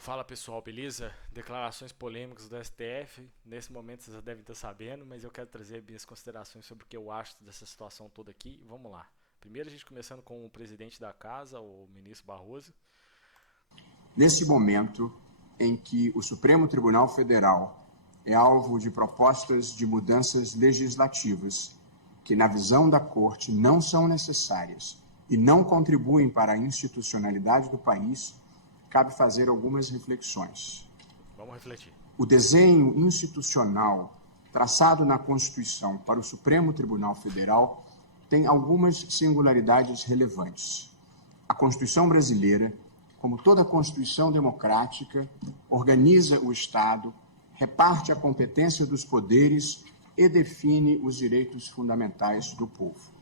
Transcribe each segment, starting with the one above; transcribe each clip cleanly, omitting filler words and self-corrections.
Fala pessoal, beleza? Declarações polêmicas do STF. Nesse momento vocês já devem estar sabendo, mas eu quero trazer minhas considerações sobre o que eu acho dessa situação toda aqui. Vamos lá. Primeiro a gente começando com o presidente da casa, o ministro Barroso. Nesse momento em que o Supremo Tribunal Federal é alvo de propostas de mudanças legislativas que, na visão da Corte, não são necessárias e não contribuem para a institucionalidade do país, cabe fazer algumas reflexões. Vamos refletir. O desenho institucional traçado na Constituição para o Supremo Tribunal Federal tem algumas singularidades relevantes. A Constituição brasileira, como toda Constituição democrática, organiza o Estado, reparte a competência dos poderes e define os direitos fundamentais do povo.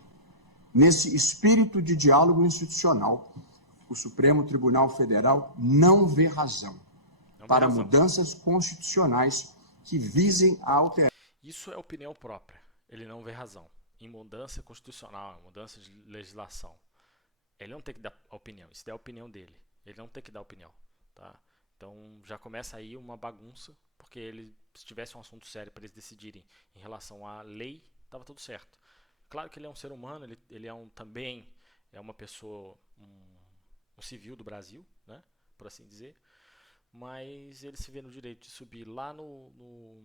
Nesse espírito de diálogo institucional, o Supremo Tribunal Federal não vê razão para mudanças constitucionais que visem a alterar. Isso é opinião própria. Ele não vê razão em mudança constitucional, mudança de legislação. Ele não tem que dar opinião. Isso é a opinião dele. Ele não tem que dar opinião, tá? Então já começa aí uma bagunça, porque se tivesse um assunto sério para eles decidirem em relação à lei, estava tudo certo. Claro que ele é um ser humano, ele também é uma pessoa, um civil do Brasil, né, por assim dizer, mas ele se vê no direito de subir lá no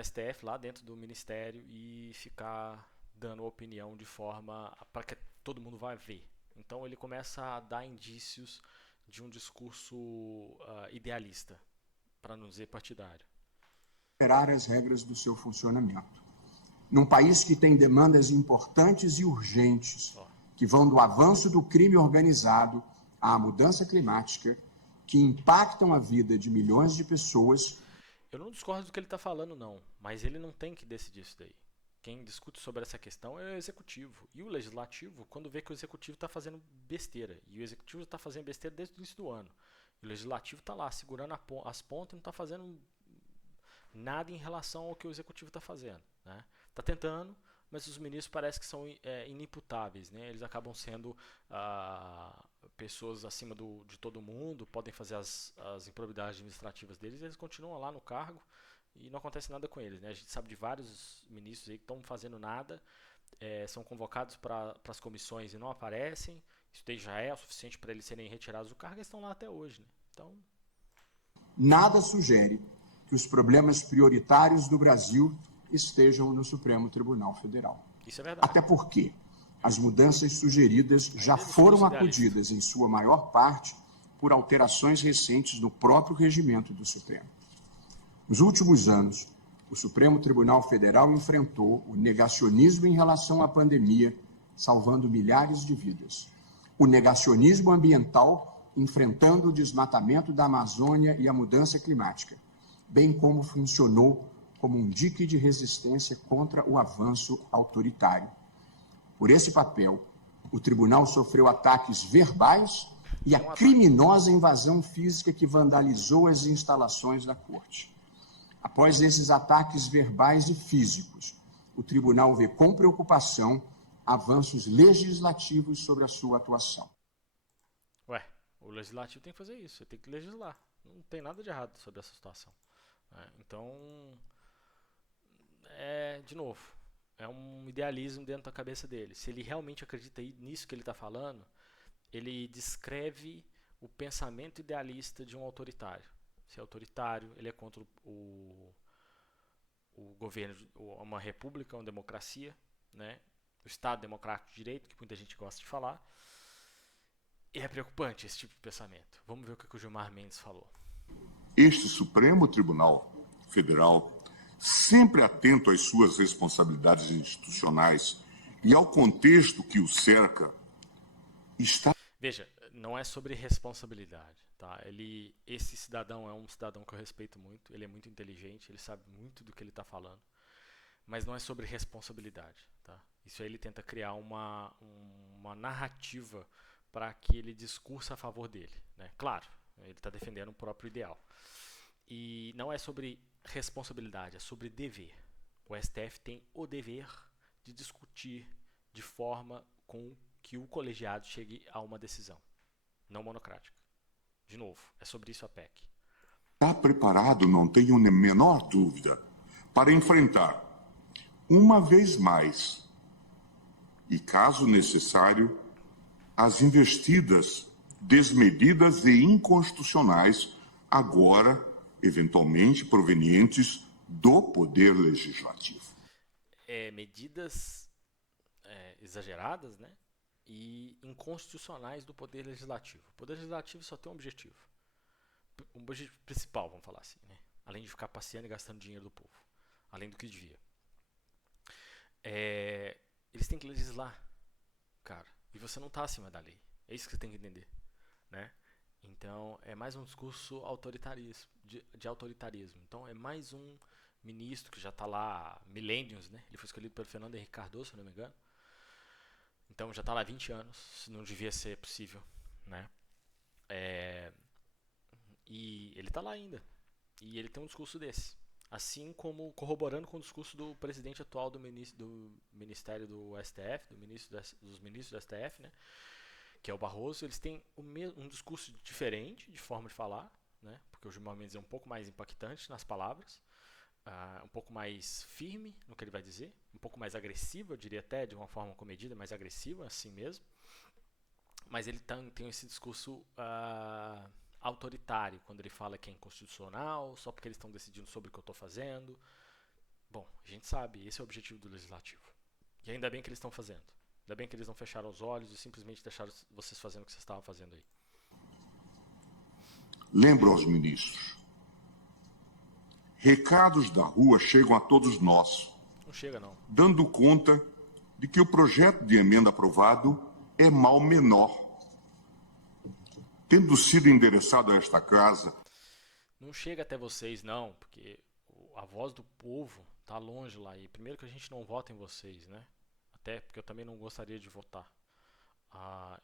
STF, lá dentro do Ministério, e ficar dando opinião de forma para que todo mundo vai ver. Então ele começa a dar indícios de um discurso idealista, para não dizer partidário. Alterar as regras do seu funcionamento. Num país que tem demandas importantes e urgentes, que vão do avanço do crime organizado à mudança climática, que impactam a vida de milhões de pessoas. Eu não discordo do que ele está falando, não, mas ele não tem que decidir isso daí. Quem discute sobre essa questão é o executivo. E o legislativo, quando vê que o executivo está fazendo besteira. E o executivo está fazendo besteira desde o início do ano. E o legislativo está lá segurando as pontas e não está fazendo nada em relação ao que o executivo está fazendo. Né? Está tentando, mas os ministros parecem que são inimputáveis. Né? Eles acabam sendo pessoas acima de todo mundo, podem fazer as improbidades administrativas deles, e eles continuam lá no cargo e não acontece nada com eles. Né? A gente sabe de vários ministros aí que estão fazendo nada, são convocados para as comissões e não aparecem. Isso daí já é o suficiente para eles serem retirados do cargo e estão lá até hoje. Né? Então, nada sugere que os problemas prioritários do Brasil estejam no Supremo Tribunal Federal. Isso é verdade. Até porque as mudanças sugeridas já foram acudidas, em sua maior parte, por alterações recentes no próprio regimento do Supremo. Nos últimos anos, o Supremo Tribunal Federal enfrentou o negacionismo em relação à pandemia, salvando milhares de vidas. O negacionismo ambiental, enfrentando o desmatamento da Amazônia e a mudança climática, bem como funcionou como um dique de resistência contra o avanço autoritário. Por esse papel, o tribunal sofreu ataques verbais e a criminosa invasão física que vandalizou as instalações da Corte. Após esses ataques verbais e físicos, o tribunal vê com preocupação avanços legislativos sobre a sua atuação. Ué, o legislativo tem que fazer isso, ele tem que legislar. Não tem nada de errado sobre essa situação. Então, de novo, é um idealismo dentro da cabeça dele. Se ele realmente acredita nisso que ele está falando, ele descreve o pensamento idealista de um autoritário. Se é autoritário, ele é contra o governo, uma república, uma democracia, né? O Estado Democrático de Direito, que muita gente gosta de falar. E é preocupante esse tipo de pensamento. Vamos ver o que o Gilmar Mendes falou. Este Supremo Tribunal Federal, sempre atento às suas responsabilidades institucionais e ao contexto que o cerca, está... Veja, não é sobre responsabilidade, tá? Esse cidadão é um cidadão que eu respeito muito, ele é muito inteligente, ele sabe muito do que ele está falando, mas não é sobre responsabilidade, tá? Isso aí ele tenta criar uma narrativa para que ele discursa a favor dele, né? Claro, ele está defendendo o próprio ideal. E não é sobre responsabilidade, é sobre dever. O STF tem o dever de discutir de forma com que o colegiado chegue a uma decisão não monocrática. De novo, é sobre isso a PEC. Está preparado, não tenho a menor dúvida, para enfrentar, uma vez mais, e caso necessário, as investidas desmedidas e inconstitucionais, agora, eventualmente, provenientes do Poder Legislativo. Medidas exageradas, né? E inconstitucionais do Poder Legislativo. O Poder Legislativo só tem um objetivo principal, vamos falar assim, né? Além de ficar passeando e gastando dinheiro do povo, além do que devia. Eles têm que legislar, cara, e você não está acima da lei. É isso que você tem que entender, né? Então é mais um discurso autoritarismo, de autoritarismo. Então é mais um ministro que já está lá há milênios, né? Ele foi escolhido pelo Fernando Henrique Cardoso, se não me engano. Então já está lá há 20 anos, não devia ser possível, né? E ele está lá ainda. E ele tem um discurso desse. Assim como corroborando com o discurso do presidente atual do Ministério do STF, dos ministros do STF, né? Que é o Barroso. Eles têm um discurso diferente de forma de falar, né? Porque o Gilmar Mendes é um pouco mais impactante nas palavras, um pouco mais firme no que ele vai dizer, um pouco mais agressivo, eu diria até, de uma forma comedida, mais agressiva, assim mesmo. Mas ele tem esse discurso autoritário, quando ele fala que é inconstitucional, só porque eles estão decidindo sobre o que eu estou fazendo. Bom, a gente sabe, esse é o objetivo do Legislativo. E ainda bem que eles estão fazendo. Ainda bem que eles não fecharam os olhos e simplesmente deixaram vocês fazendo o que vocês estavam fazendo aí. Lembro aos ministros. Recados da rua chegam a todos nós. Não chega, não. Dando conta de que o projeto de emenda aprovado é mal menor. Tendo sido endereçado a esta casa... Não chega até vocês, não, porque a voz do povo tá longe lá. E primeiro que a gente não vota em vocês, né? Até porque eu também não gostaria de votar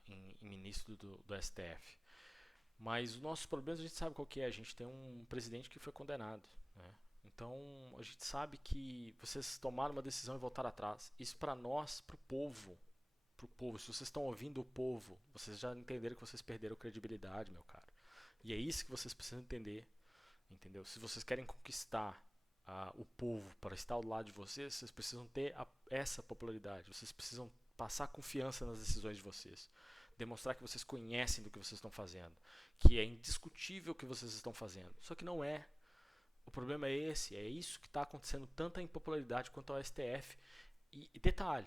em ministro do STF. Mas os nossos problemas a gente sabe qual que é. A gente tem um presidente que foi condenado, né? Então a gente sabe que vocês tomaram uma decisão e voltaram atrás. Isso para nós, pro povo. Se vocês estão ouvindo o povo, vocês já entenderam que vocês perderam credibilidade, meu caro. E é isso que vocês precisam entender. Entendeu? Se vocês querem conquistar o povo para estar ao lado de vocês, vocês precisam ter essa popularidade. Vocês precisam passar confiança nas decisões de vocês. Demonstrar que vocês conhecem do que vocês estão fazendo. Que é indiscutível o que vocês estão fazendo. Só que não é. O problema é esse. É isso que está acontecendo, tanta impopularidade quanto ao STF. E detalhe,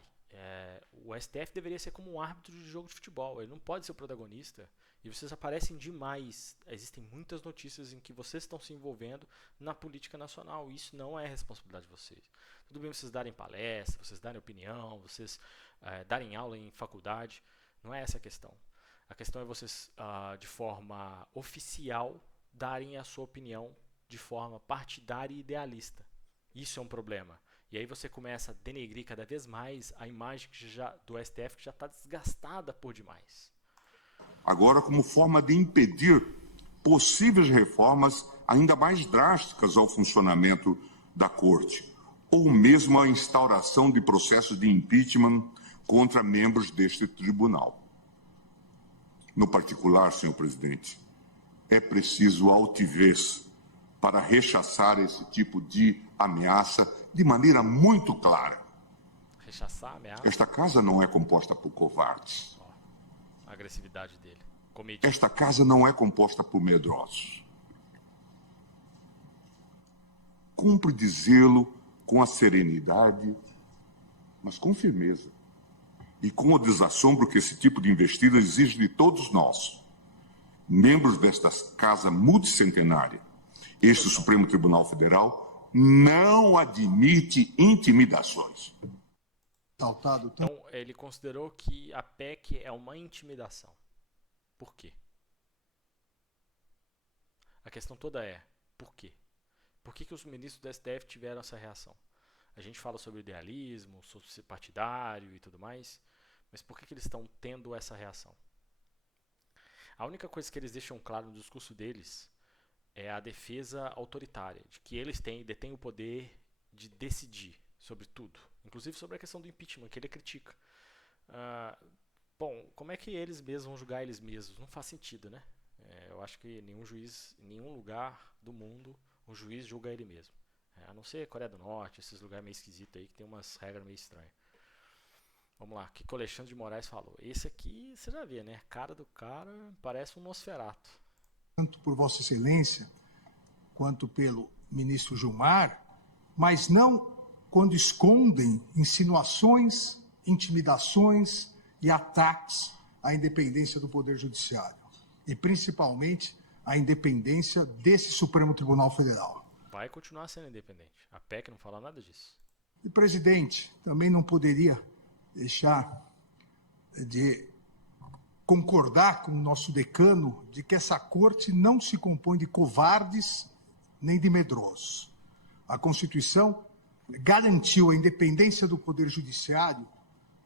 o STF deveria ser como um árbitro de jogo de futebol. Ele não pode ser o protagonista. E vocês aparecem demais. Existem muitas notícias em que vocês estão se envolvendo na política nacional. E isso não é responsabilidade de vocês. Tudo bem vocês darem palestra, vocês darem opinião, vocês darem aula em faculdade. Não é essa a questão. A questão é vocês, de forma oficial, darem a sua opinião de forma partidária e idealista. Isso é um problema. E aí você começa a denegrir cada vez mais a imagem do STF, que já está desgastada por demais. Agora, como forma de impedir possíveis reformas ainda mais drásticas ao funcionamento da Corte, ou mesmo a instauração de processos de impeachment contra membros deste tribunal. No particular, senhor presidente, é preciso altivez para rechaçar esse tipo de ameaça de maneira muito clara. Rechaçar a ameaça? Esta casa não é composta por covardes. A agressividade dele. Comedido. Esta casa não é composta por medrosos. Cumpre dizê-lo com a serenidade, mas com firmeza. E com o desassombro que esse tipo de investida exige de todos nós, membros desta casa multicentenária. Este Supremo Tribunal Federal não admite intimidações. Então, ele considerou que a PEC é uma intimidação. Por quê? A questão toda é, por quê? Por que os ministros do STF tiveram essa reação? A gente fala sobre idealismo, sobre ser partidário e tudo mais, mas por que eles estão tendo essa reação? A única coisa que eles deixam claro no discurso deles é a defesa autoritária, de que eles detêm o poder de decidir sobre tudo, inclusive sobre a questão do impeachment, que ele critica. Bom, como é que eles mesmos vão julgar eles mesmos? Não faz sentido, né? Eu acho que nenhum juiz, em nenhum lugar do mundo, um juiz julga ele mesmo. A não ser Coreia do Norte, esses lugares meio esquisitos aí que tem umas regras meio estranhas. Vamos lá, o que o Alexandre de Moraes falou. Esse aqui, você já vê, né? A cara do cara parece um Nosferato. Tanto por Vossa Excelência quanto pelo ministro Gilmar, mas não quando escondem insinuações, intimidações e ataques à independência do Poder Judiciário e principalmente à independência desse Supremo Tribunal Federal. Vai continuar sendo independente. A PEC não fala nada disso. E, presidente, também não poderia deixar de concordar com o nosso decano de que essa corte não se compõe de covardes nem de medrosos. A Constituição garantiu a independência do Poder Judiciário,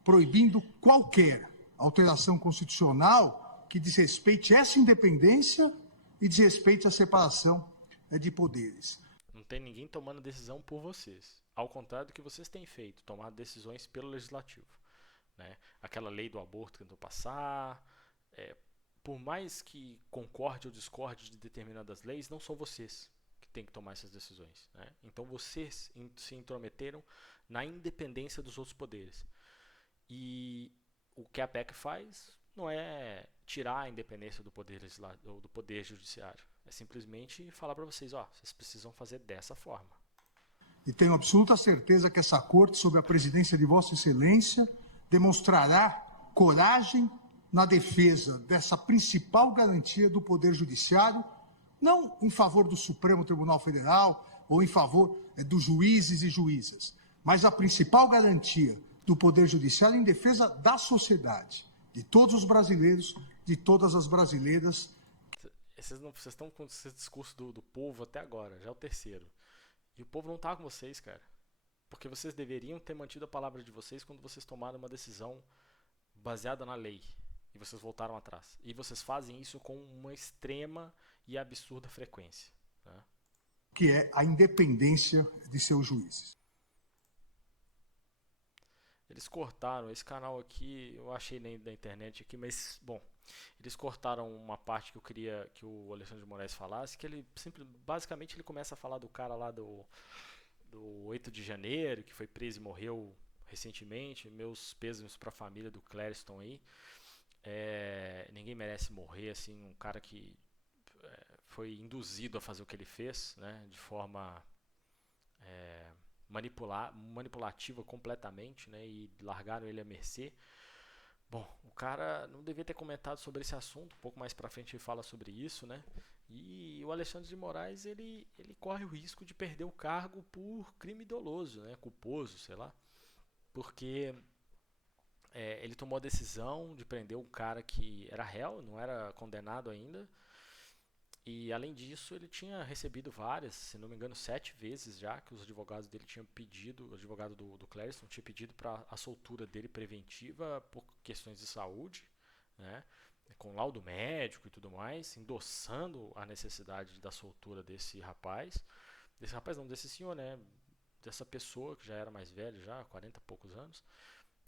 proibindo qualquer alteração constitucional que desrespeite essa independência e desrespeite a separação de poderes. Não tem ninguém tomando decisão por vocês. Ao contrário do que vocês têm feito, tomar decisões pelo legislativo. Né? Aquela lei do aborto que tentou passar. Por mais que concorde ou discorde de determinadas leis, não são vocês que têm que tomar essas decisões. Né? Então vocês se intrometeram na independência dos outros poderes. E o que a PEC faz não é tirar a independência do poder legislativo, do poder judiciário. É simplesmente falar para vocês, vocês precisam fazer dessa forma. E tenho absoluta certeza que essa corte, sob a presidência de Vossa Excelência, demonstrará coragem na defesa dessa principal garantia do Poder Judiciário, não em favor do Supremo Tribunal Federal ou em favor dos juízes e juízas, mas a principal garantia do Poder Judiciário em defesa da sociedade, de todos os brasileiros, de todas as brasileiras. Vocês estão com esse discurso do povo até agora, já é o terceiro. E o povo não está com vocês, cara. Porque vocês deveriam ter mantido a palavra de vocês quando vocês tomaram uma decisão baseada na lei. E vocês voltaram atrás. E vocês fazem isso com uma extrema e absurda frequência. Né? Que é a independência de seus juízes. Eles cortaram esse canal aqui, eu achei na internet aqui, mas, bom, eles cortaram uma parte que eu queria que o Alexandre de Moraes falasse, que ele basicamente ele começa a falar do cara lá do 8 de janeiro, que foi preso e morreu recentemente. Meus pêsames para a família do Clériston aí. Ninguém merece morrer, assim, um cara que foi induzido a fazer o que ele fez, né, de forma manipulativa completamente, né, e largaram ele à mercê. Bom, o cara não devia ter comentado sobre esse assunto, um pouco mais pra frente ele fala sobre isso, né, e o Alexandre de Moraes, ele corre o risco de perder o cargo por crime doloso, né, culposo, sei lá, porque ele tomou a decisão de prender um cara que era réu, não era condenado ainda. E além disso, ele tinha recebido várias, se não me engano, 7 vezes já que os advogados dele tinham pedido, o advogado do Clériston tinha pedido para a soltura dele preventiva por questões de saúde, né, com laudo médico e tudo mais, endossando a necessidade da soltura desse rapaz não, desse senhor, né, dessa pessoa que já era mais velho, já 40 e poucos anos,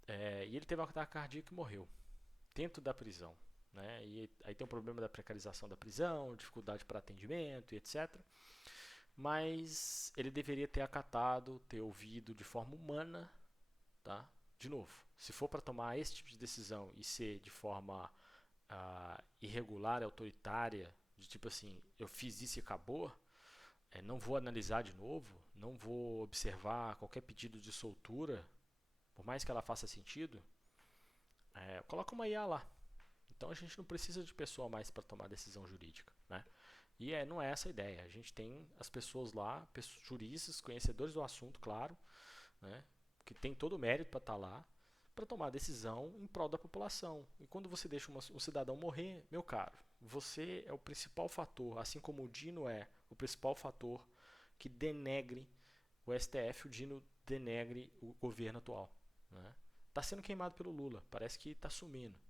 e ele teve um ataque cardíaco e morreu dentro da prisão. Né? E aí tem o problema da precarização da prisão, dificuldade para atendimento e etc. Mas ele deveria ter acatado, ter ouvido de forma humana, tá? De novo, se for para tomar esse tipo de decisão e ser de forma irregular, autoritária, de tipo assim, eu fiz isso e acabou, não vou analisar de novo, não vou observar qualquer pedido de soltura, por mais que ela faça sentido, coloca uma IA lá. Então a gente não precisa de pessoa mais para tomar decisão jurídica, né? E não é essa a ideia. A gente tem as pessoas lá, juristas, conhecedores do assunto, claro, né? Que tem todo o mérito para estar lá, para tomar decisão em prol da população. E quando você deixa um cidadão morrer, meu caro, você é o principal fator, assim como o Dino é o principal fator que denegre o STF, o Dino denegre o governo atual, né? Tá sendo queimado pelo Lula, parece que está sumindo.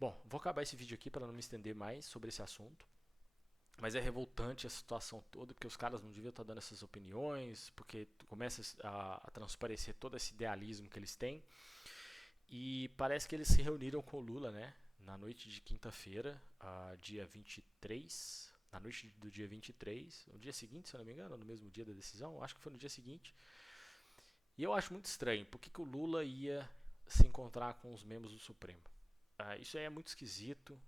Bom, vou acabar esse vídeo aqui para não me estender mais sobre esse assunto. Mas é revoltante a situação toda, porque os caras não deviam estar dando essas opiniões, porque começa a transparecer todo esse idealismo que eles têm. E parece que eles se reuniram com o Lula, né? na noite de quinta-feira, dia 23, na noite do dia 23, no dia seguinte, se eu não me engano, no mesmo dia da decisão, acho que foi no dia seguinte. E eu acho muito estranho, por que o Lula ia se encontrar com os membros do Supremo? Isso aí é muito esquisito,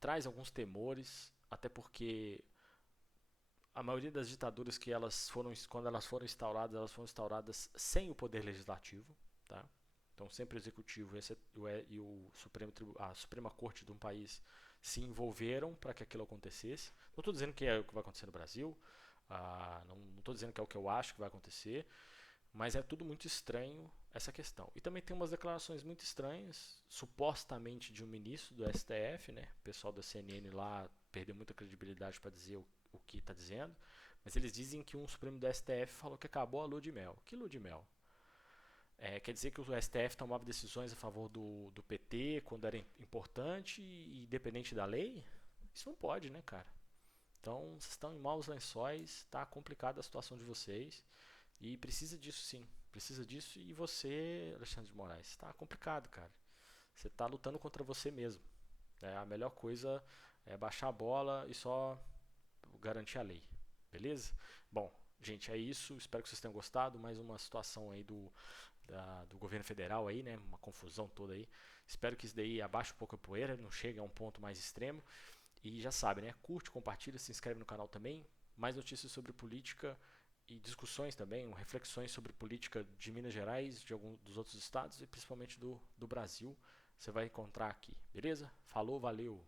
traz alguns temores, até porque a maioria das ditaduras que quando elas foram instauradas sem o poder legislativo, tá? Então sempre o executivo e a Suprema Corte de um país se envolveram para que aquilo acontecesse. Não estou dizendo que é o que vai acontecer no Brasil, não estou dizendo que é o que eu acho que vai acontecer, mas é tudo muito estranho essa questão. E também tem umas declarações muito estranhas, supostamente de um ministro do STF, né? O pessoal da CNN lá perdeu muita credibilidade para dizer o que está dizendo, mas eles dizem que um Supremo do STF falou que acabou a lua de mel. Que lua de mel? Quer dizer que o STF tomava decisões a favor do PT quando era importante e independente da lei? Isso não pode, né, cara? Então, vocês estão em maus lençóis, tá complicada a situação de vocês e precisa disso sim. Precisa disso e você, Alexandre de Moraes, tá complicado, cara. Você tá lutando contra você mesmo. A melhor coisa é baixar a bola e só garantir a lei. Beleza? Bom, gente, é isso. Espero que vocês tenham gostado. Mais uma situação aí do governo federal aí, né? Uma confusão toda aí. Espero que isso daí abaixe um pouco a poeira, não chegue a um ponto mais extremo. E já sabe, né? Curte, compartilha, se inscreve no canal também. Mais notícias sobre política e discussões também, reflexões sobre política de Minas Gerais, de alguns dos outros estados e principalmente do Brasil. Você vai encontrar aqui, beleza? Falou, valeu!